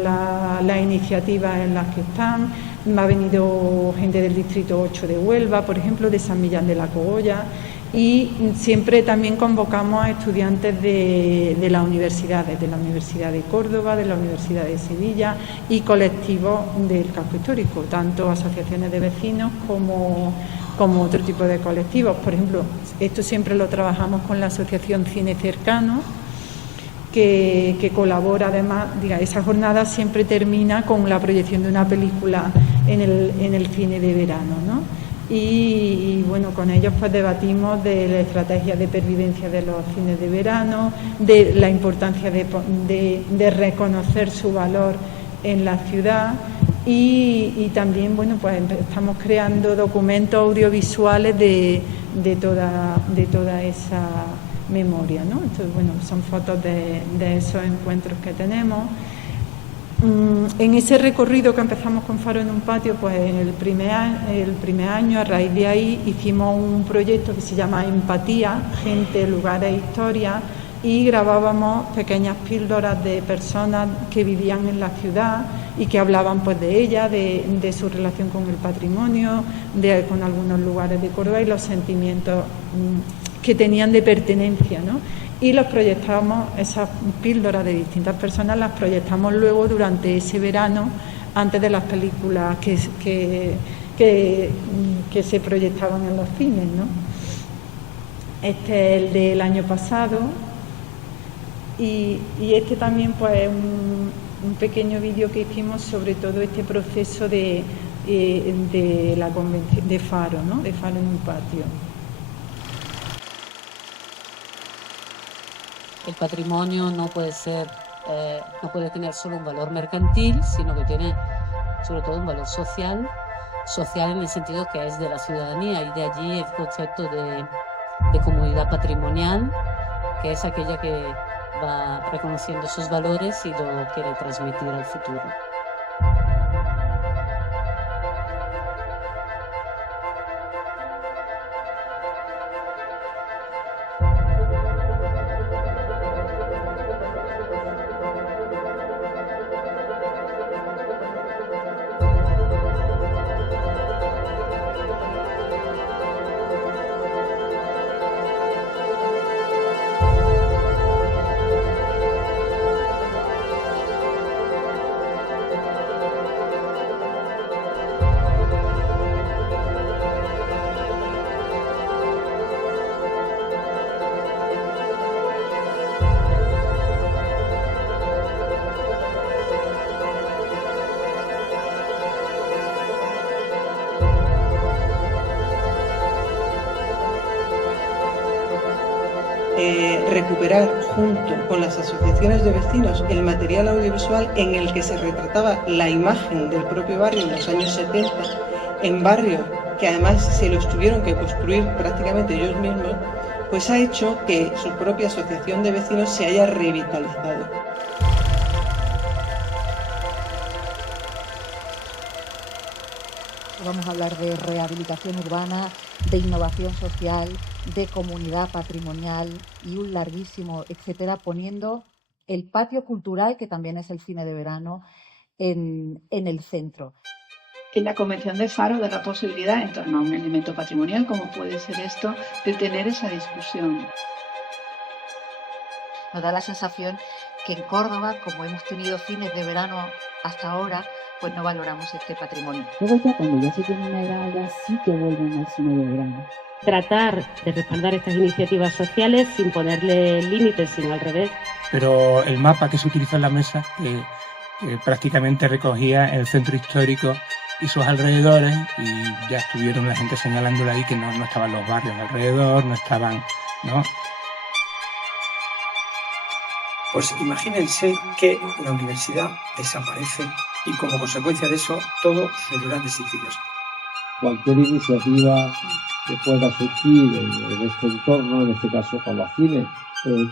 las iniciativas en las que están. Ha venido gente del distrito 8 de Huelva, por ejemplo, de San Millán de la Cogolla, y siempre también convocamos a estudiantes de las universidades, de la Universidad de Córdoba, de la Universidad de Sevilla y colectivos del casco histórico, tanto asociaciones de vecinos como otro tipo de colectivos. Por ejemplo, esto siempre lo trabajamos con la Asociación Cine Cercano, que colabora además. Esa jornada siempre termina con la proyección de una película en el cine de verano, ¿no? Y bueno, con ellos pues debatimos de la estrategia de pervivencia de los cines de verano, de la importancia de reconocer su valor en la ciudad y también pues estamos creando documentos audiovisuales de toda esa memoria, ¿no? Entonces, son fotos de esos encuentros que tenemos. En ese recorrido que empezamos con Faro en un patio, pues en el primer año, a raíz de ahí, hicimos un proyecto que se llama Empatía, gente, lugares, historias, y grabábamos pequeñas píldoras de personas que vivían en la ciudad y que hablaban pues de ella, de su relación con el patrimonio, con algunos lugares de Córdoba y los sentimientos que tenían de pertenencia, ¿no? Y los proyectamos, esas píldoras de distintas personas las proyectamos luego durante ese verano, antes de las películas que se proyectaban en los cines, ¿no? Este es el del año pasado y este también pues es un pequeño vídeo que hicimos sobre todo este proceso de la convención de Faro, ¿no? De Faro en un patio. El patrimonio no puede tener solo un valor mercantil, sino que tiene sobre todo un valor social en el sentido que es de la ciudadanía, y de allí el concepto de comunidad patrimonial, que es aquella que va reconociendo esos valores y lo quiere transmitir al futuro. Recuperar junto con las asociaciones de vecinos el material audiovisual en el que se retrataba la imagen del propio barrio en los años 70, en barrios que además se los tuvieron que construir prácticamente ellos mismos, pues ha hecho que su propia asociación de vecinos se haya revitalizado. Vamos a hablar de rehabilitación urbana, de innovación social, de comunidad patrimonial y un larguísimo etcétera, poniendo el patio cultural, que también es el cine de verano, en el centro. En la Convención de Faro da la posibilidad, en torno a un elemento patrimonial como puede ser esto, de tener esa discusión. Nos da la sensación que en Córdoba, como hemos tenido cines de verano hasta ahora, pues no valoramos este patrimonio. Luego ya cuando ya se tiene una edad, ya sí que vuelven al cine de verano. Tratar de respaldar estas iniciativas sociales sin ponerle límites, sino al revés. Pero el mapa que se utilizó en la mesa, que prácticamente recogía el centro histórico y sus alrededores, y ya estuvieron la gente señalándole ahí que no estaban los barrios alrededor, no estaban, ¿no? Pues imagínense que la universidad desaparece y como consecuencia de eso todos sus grandes edificios. Cualquier iniciativa que pueda surgir en este entorno, en este caso con los cines,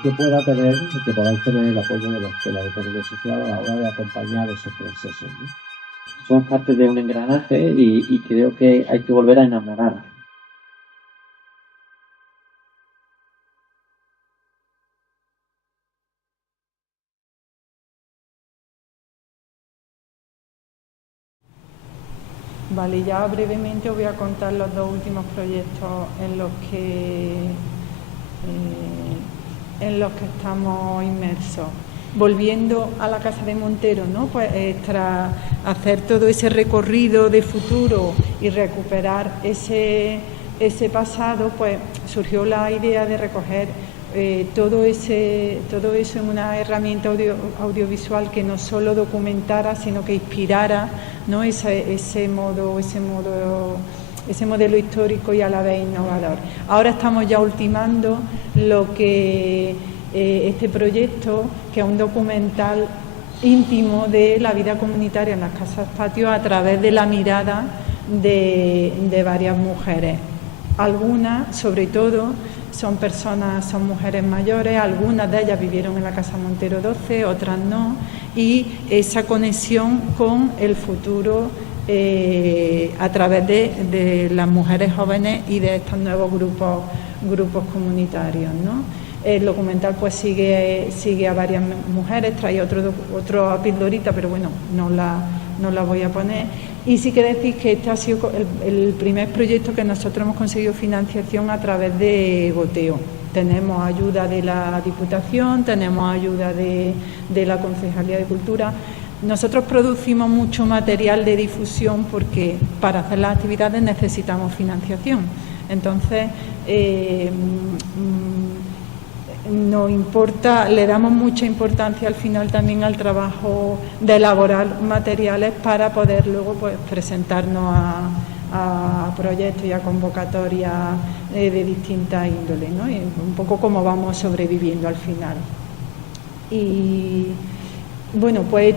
que podáis tener el apoyo de la Escuela de Economía Social a la hora de acompañar esos procesos, ¿no? Somos parte de un engranaje y creo que hay que volver a enamorar. Vale, ya brevemente os voy a contar los dos últimos proyectos en los que estamos inmersos. Volviendo a la Casa de Montero, ¿no? Pues tras hacer todo ese recorrido de futuro y recuperar ese pasado, pues surgió la idea de recoger todo eso en una herramienta audiovisual que no solo documentara, sino que inspirara, ¿no? ese modelo histórico y a la vez innovador. Ahora estamos ya ultimando lo que este proyecto, que es un documental íntimo de la vida comunitaria en las casas patio a través de la mirada de varias mujeres. Algunas, sobre todo, son mujeres mayores, algunas de ellas vivieron en la Casa Montero 12, otras no, y esa conexión con el futuro a través de las mujeres jóvenes y de estos nuevos grupos comunitarios, ¿no? El documental pues sigue a varias mujeres, trae otra pildorita, pero bueno, no la voy a poner. Y sí que decir que este ha sido el primer proyecto que nosotros hemos conseguido financiación a través de goteo. Tenemos ayuda de la Diputación, tenemos ayuda de la Concejalía de Cultura. Nosotros producimos mucho material de difusión porque para hacer las actividades necesitamos financiación. Entonces, le damos mucha importancia al final también al trabajo de elaborar materiales para poder luego pues presentarnos a proyectos y a convocatorias de distintas índoles, ¿no? Y un poco cómo vamos sobreviviendo al final. Y bueno, pues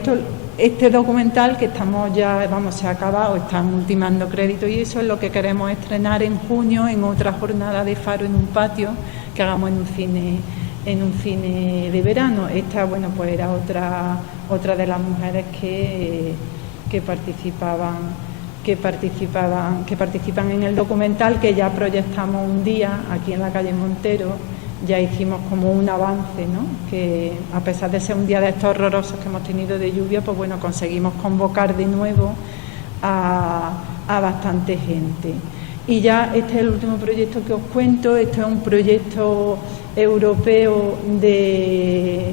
este documental que se ha acabado, están ultimando crédito y eso es lo que queremos estrenar en junio en otra jornada de Faro en un patio que hagamos en un cine de verano. Esta, bueno, pues era otra de las mujeres que participan en el documental, que ya proyectamos un día aquí en la calle Montero. Ya hicimos como un avance, ¿no? Que a pesar de ser un día de estos horrorosos que hemos tenido de lluvia, pues bueno, conseguimos convocar de nuevo a bastante gente. Y ya este es el último proyecto que os cuento. Esto es un proyecto europeo de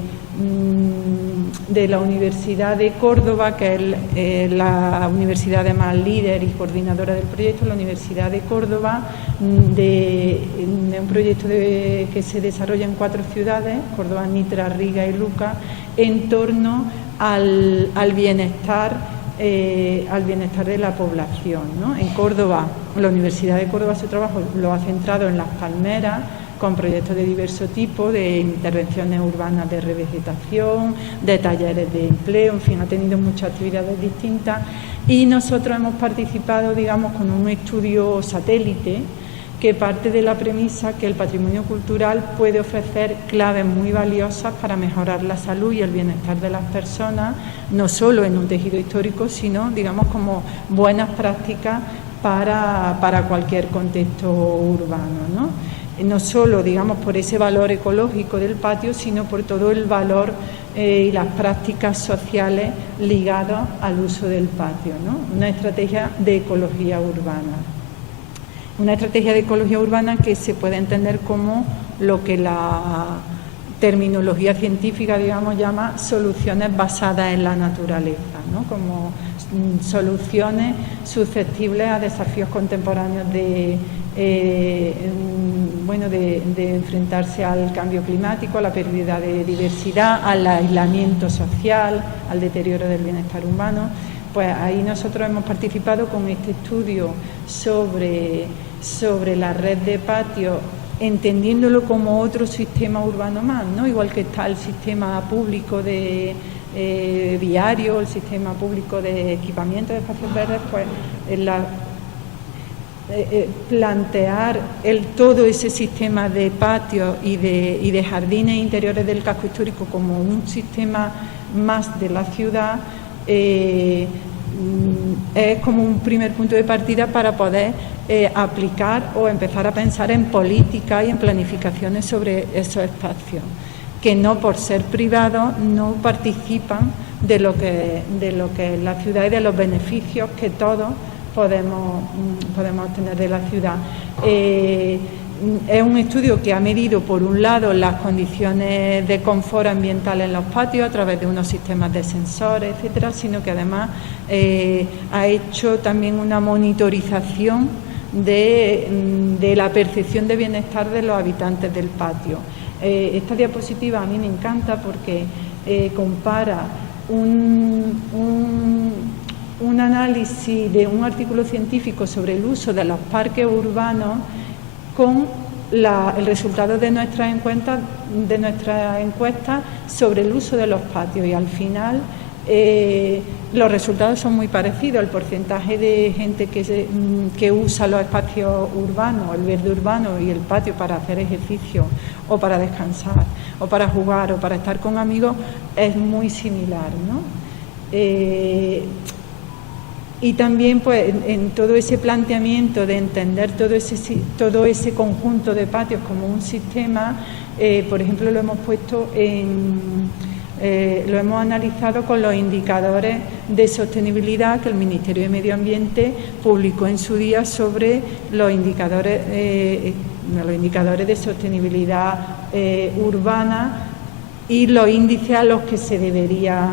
la Universidad de Córdoba, que es la universidad además líder y coordinadora del proyecto, la Universidad de Córdoba, de un proyecto que se desarrolla en 4 ciudades, Córdoba, Nitra, Riga y Luca, en torno al bienestar de la población, ¿no? En Córdoba, la Universidad de Córdoba, su trabajo lo ha centrado en Las Palmeras, con proyectos de diverso tipo, de intervenciones urbanas de revegetación, de talleres de empleo, en fin, ha tenido muchas actividades distintas. Y nosotros hemos participado, digamos, con un estudio satélite que parte de la premisa que el patrimonio cultural puede ofrecer claves muy valiosas para mejorar la salud y el bienestar de las personas, no solo en un tejido histórico, sino, digamos, como buenas prácticas para cualquier contexto urbano, ¿no? No solo, digamos, por ese valor ecológico del patio, sino por todo el valor y las prácticas sociales ligadas al uso del patio, ¿no? Una estrategia de ecología urbana. Una estrategia de ecología urbana que se puede entender como lo que la terminología científica, digamos, llama soluciones basadas en la naturaleza, ¿no? Como soluciones susceptibles a desafíos contemporáneos de enfrentarse al cambio climático, a la pérdida de diversidad, al aislamiento social, al deterioro del bienestar humano. Pues ahí nosotros hemos participado con este estudio sobre la red de patios, entendiéndolo como otro sistema urbano más, ¿no? Igual que está el sistema público de viario, el sistema público de equipamiento de espacios verdes, pues plantear todo ese sistema de patios y de jardines interiores del casco histórico como un sistema más de la ciudad, es como un primer punto de partida para poder aplicar o empezar a pensar en políticas y en planificaciones sobre esos espacios, que no por ser privados no participan de lo que es la ciudad y de los beneficios que todos podemos obtener de la ciudad. Es un estudio que ha medido, por un lado, las condiciones de confort ambiental en los patios a través de unos sistemas de sensores, etcétera, sino que además ha hecho también una monitorización de la percepción de bienestar de los habitantes del patio. Esta diapositiva a mí me encanta porque compara un análisis de un artículo científico sobre el uso de los parques urbanos con el resultado de nuestras encuestas sobre el uso de los patios, y al final los resultados son muy parecidos. El porcentaje de gente que usa los espacios urbanos, el verde urbano y el patio para hacer ejercicio o para descansar o para jugar o para estar con amigos es muy similar, ¿no? Y también, pues, en todo ese planteamiento de entender todo ese conjunto de patios como un sistema, por ejemplo, lo hemos puesto lo hemos analizado con los indicadores de sostenibilidad que el Ministerio de Medio Ambiente publicó en su día sobre los indicadores de sostenibilidad urbana y los índices a los que se debería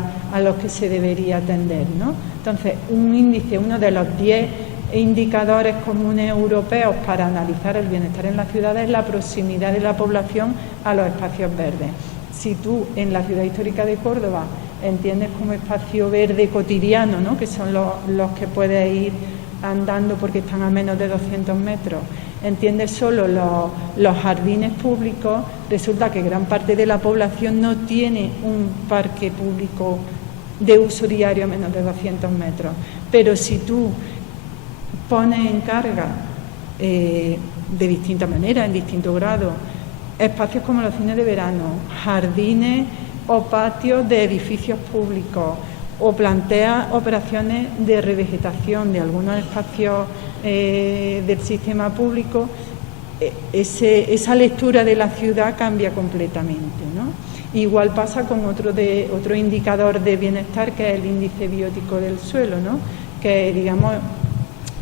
atender, ¿no? Entonces, uno de los 10 indicadores comunes europeos para analizar el bienestar en las ciudades es la proximidad de la población a los espacios verdes. Si tú en la ciudad histórica de Córdoba entiendes como espacio verde cotidiano, ¿no?, que son los que puedes ir andando porque están a menos de 200 metros, entiendes solo los jardines públicos, resulta que gran parte de la población no tiene un parque público de uso diario a menos de 200 metros. Pero si tú pones en carga de distinta manera, en distinto grado, espacios como los cines de verano, jardines o patios de edificios públicos, o planteas operaciones de revegetación de algunos espacios del sistema público, esa lectura de la ciudad cambia completamente, ¿no? Igual pasa con otro indicador de bienestar, que es el índice biótico del suelo, ¿no?, que, digamos,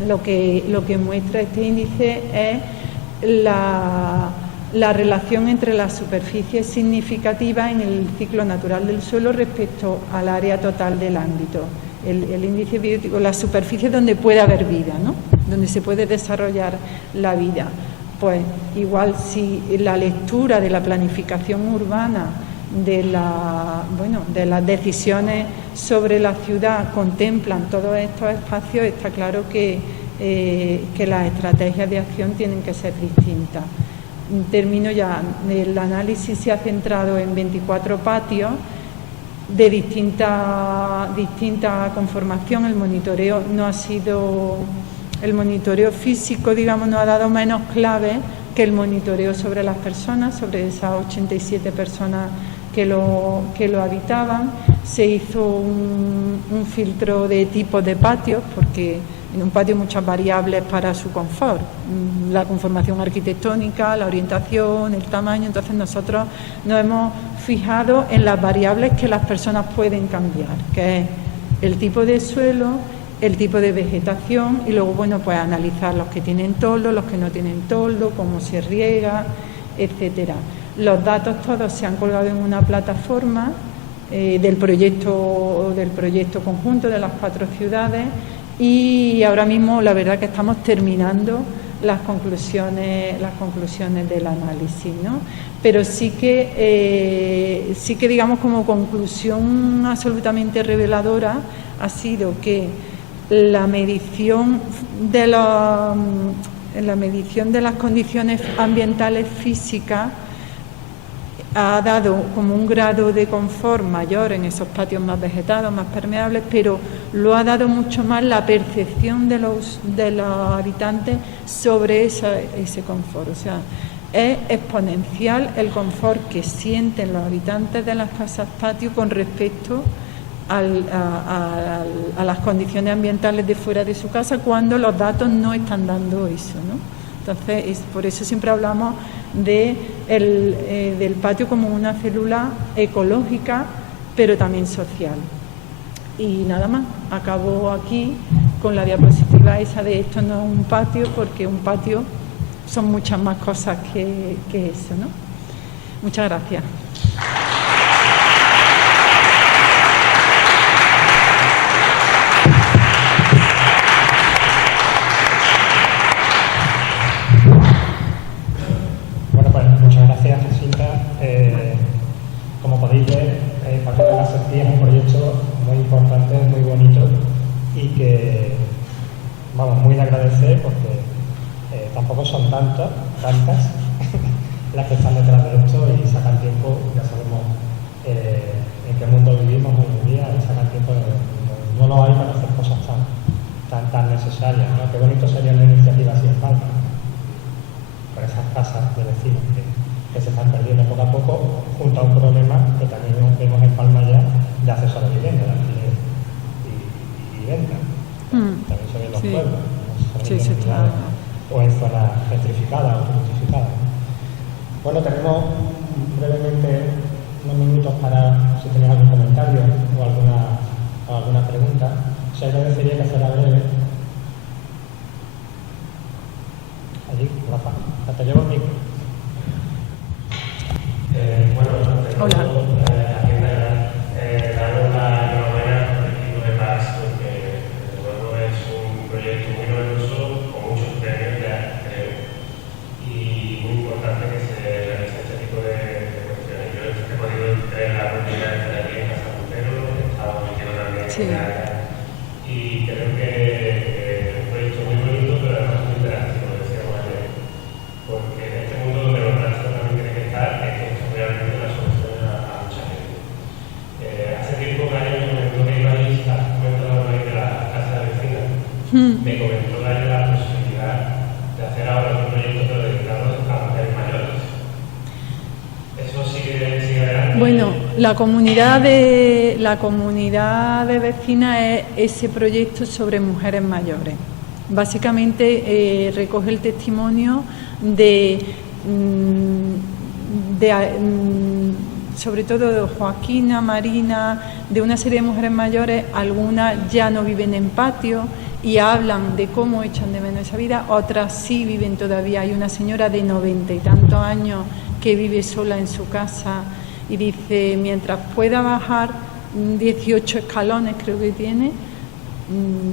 lo que muestra este índice es la relación entre las superficies significativas en el ciclo natural del suelo respecto al área total del ámbito. El índice biótico, las superficies donde puede haber vida, ¿no?, donde se puede desarrollar la vida. Pues igual, si la lectura de la planificación urbana, de las decisiones sobre la ciudad contemplan todos estos espacios, está claro que las estrategias de acción tienen que ser distintas. Termino ya. El análisis se ha centrado en 24 patios de distinta conformación. El monitoreo no ha sido... El monitoreo físico, digamos, no ha dado menos clave que el monitoreo sobre las personas, sobre esas 87 personas que lo habitaban. Se hizo un filtro de tipos de patios, porque en un patio hay muchas variables para su confort, la conformación arquitectónica, la orientación, el tamaño. Entonces nosotros nos hemos fijado en las variables que las personas pueden cambiar, que es el tipo de suelo, el tipo de vegetación, y luego, bueno, pues analizar los que tienen toldo, los que no tienen toldo, cómo se riega, etcétera. Los datos todos se han colgado en una plataforma del proyecto conjunto de las 4 ciudades, y ahora mismo la verdad que estamos terminando las conclusiones del análisis, ¿no? Pero sí que digamos como conclusión absolutamente reveladora ha sido que la medición de las condiciones ambientales físicas ha dado como un grado de confort mayor en esos patios más vegetados, más permeables, pero lo ha dado mucho más la percepción de los habitantes sobre ese confort. O sea, es exponencial el confort que sienten los habitantes de las casas patio con respecto a las condiciones ambientales de fuera de su casa, cuando los datos no están dando eso, ¿no? Entonces, por eso siempre hablamos del patio como una célula ecológica, pero también social. Y nada más, acabo aquí con la diapositiva esa de esto no es un patio, porque un patio son muchas más cosas que eso, ¿no? Muchas gracias. Como podéis ver, el Patio de la Serquía es un proyecto muy importante, muy bonito y que, vamos, muy de agradecer porque tampoco son tantas las que están detrás de esto y sacan tiempo, ya sabemos en qué mundo vivimos hoy en día, y sacan tiempo, no lo hay para hacer cosas tan necesarias, ¿no? Qué bonito sería una iniciativa así en Palma, con esas casas de vecinos que se están perdiendo poco a poco, junto a un problema que también vemos en Palma ya de acceso a la vivienda, de alquiler y venta. También se ve en los pueblos, claro. O en zonas gentrificadas o turistificadas. Bueno, tenemos brevemente unos minutos para si tenéis algún comentario o alguna pregunta. Se agradecería que fuera breve. Allí, Rafa, te llevo el micro. Bueno, hola. Dar una enhorabuena al equipo de PAS porque desde luego es un proyecto muy novedoso con muchos premios ya, creo, y muy importante que se realice este tipo de cuestiones. Yo he podido tener la oportunidad de estar aquí en Casa Montero, he estado metido también en el área, y creo que es un proyecto muy bonito, pero además muy interactivo, lo decíamos ayer, porque en este mundo donde los plásticos también tienen que estar, realmente la solución a mucha gente. Hace tiempo que años me comentó que iba a ir de la casa de vecinas. Me comentó la posibilidad de hacer ahora un proyecto pero dedicado a mujeres mayores. ¿Eso sigue adelante? Bueno, la comunidad de vecinas es ese proyecto sobre mujeres mayores. Básicamente recoge el testimonio sobre todo de Joaquina, Marina, de una serie de mujeres mayores. Algunas ya no viven en patio y hablan de cómo echan de menos esa vida, otras sí viven todavía. Hay una señora de 90 y tantos años que vive sola en su casa y dice, mientras pueda bajar 18 escalones, creo que tiene,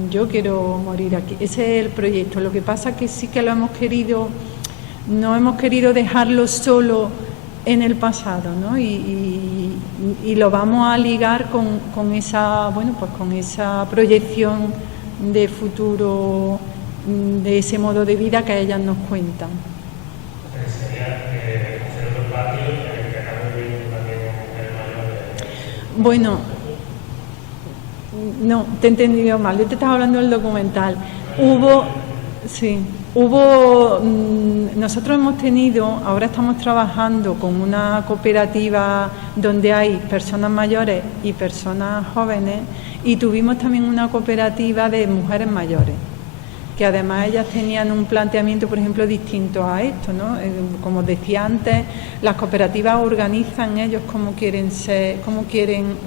yo quiero morir aquí. Ese es el proyecto. Lo que pasa es que sí que lo hemos querido, no hemos querido dejarlo solo en el pasado, ¿no? Y lo vamos a ligar con esa proyección de futuro, de ese modo de vida que ellas nos cuentan. Bueno, no, te he entendido mal, yo te estaba hablando del documental. Nosotros hemos tenido, ahora estamos trabajando con una cooperativa donde hay personas mayores y personas jóvenes, y tuvimos también una cooperativa de mujeres mayores, que además ellas tenían un planteamiento, por ejemplo, distinto a esto, ¿no? Como decía antes, las cooperativas organizan ellos cómo quieren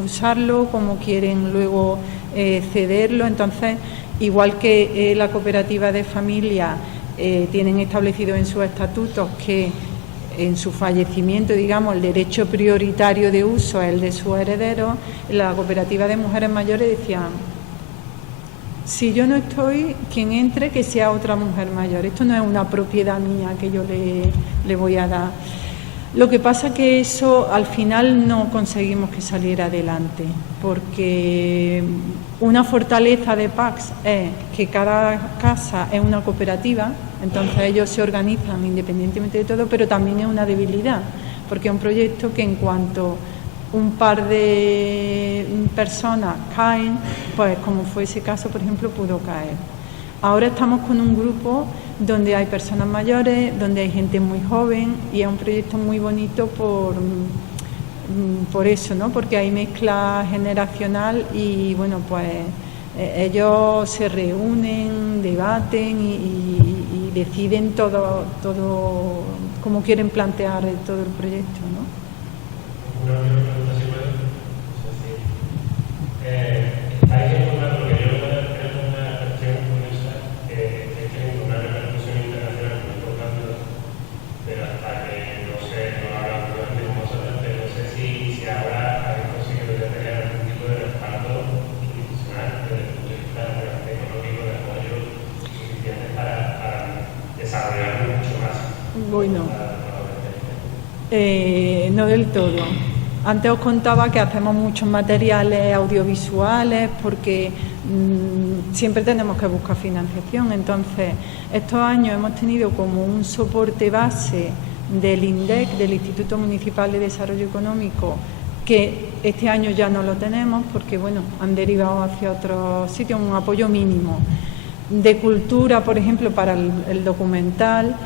usarlo, cómo quieren luego cederlo. Entonces, igual que la cooperativa de familia tienen establecido en sus estatutos que en su fallecimiento, digamos, el derecho prioritario de uso es el de sus herederos, la cooperativa de mujeres mayores decían, Si yo no estoy, quien entre, que sea otra mujer mayor. Esto no es una propiedad mía que yo le voy a dar. Lo que pasa que eso al final no conseguimos que saliera adelante, porque una fortaleza de PACS es que cada casa es una cooperativa, entonces ellos se organizan independientemente de todo, pero también es una debilidad, porque es un proyecto que en cuanto un par de personas caen, pues como fue ese caso, por ejemplo, pudo caer. Ahora estamos con un grupo donde hay personas mayores, donde hay gente muy joven y es un proyecto muy bonito por eso, ¿no? Porque hay mezcla generacional y bueno, pues ellos se reúnen, debaten y deciden todo cómo quieren plantear todo el proyecto, ¿no? Una pregunta, si puedo. Hay que encontrar, porque yo creo una cuestión curiosa, es que una repercusión internacional muy importante, pero hasta que no haga durante con vosotros, pero no sé si ahora habéis conseguido tener algún tipo de respaldo institucional desde el punto de vista económico, de apoyo suficiente para desarrollarlo mucho más. Bueno, no del todo. Antes os contaba que hacemos muchos materiales audiovisuales porque siempre tenemos que buscar financiación. Entonces, estos años hemos tenido como un soporte base del INDEC, del Instituto Municipal de Desarrollo Económico, que este año ya no lo tenemos porque bueno, han derivado hacia otros sitios, un apoyo mínimo. De cultura, por ejemplo, para el documental.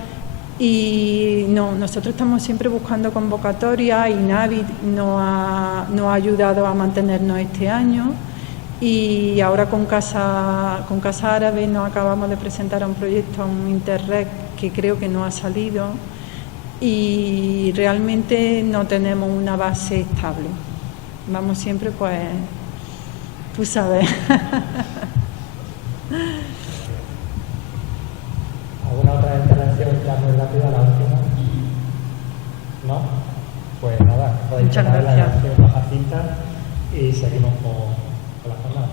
Y no, nosotros estamos siempre buscando convocatorias y Navi nos ha ayudado a mantenernos este año y ahora con Casa Árabe nos acabamos de presentar un proyecto, un Interreg que creo que no ha salido y realmente no tenemos una base estable. Vamos siempre pues, tú sabes. ¿Alguna otra intervención ya muy rápida, la última? ¿No? Pues nada, podéis muchas tomar la gracias. grabación baja cinta y seguimos con la jornada.